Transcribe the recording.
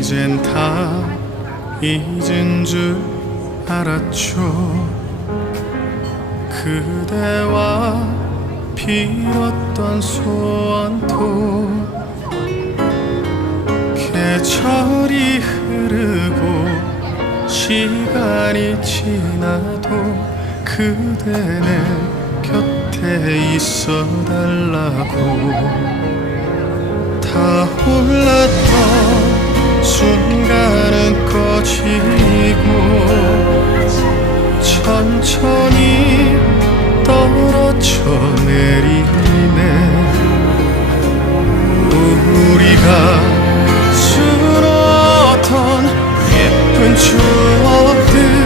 이젠 다 잊은 줄 알았죠. 그대와 빌었던 소원도 계절이 흐르고 시간이 지나도 그대 내 곁에 있어 달라고 천천히 떨어져 내리네. 우리가 수었던 예쁜 추억들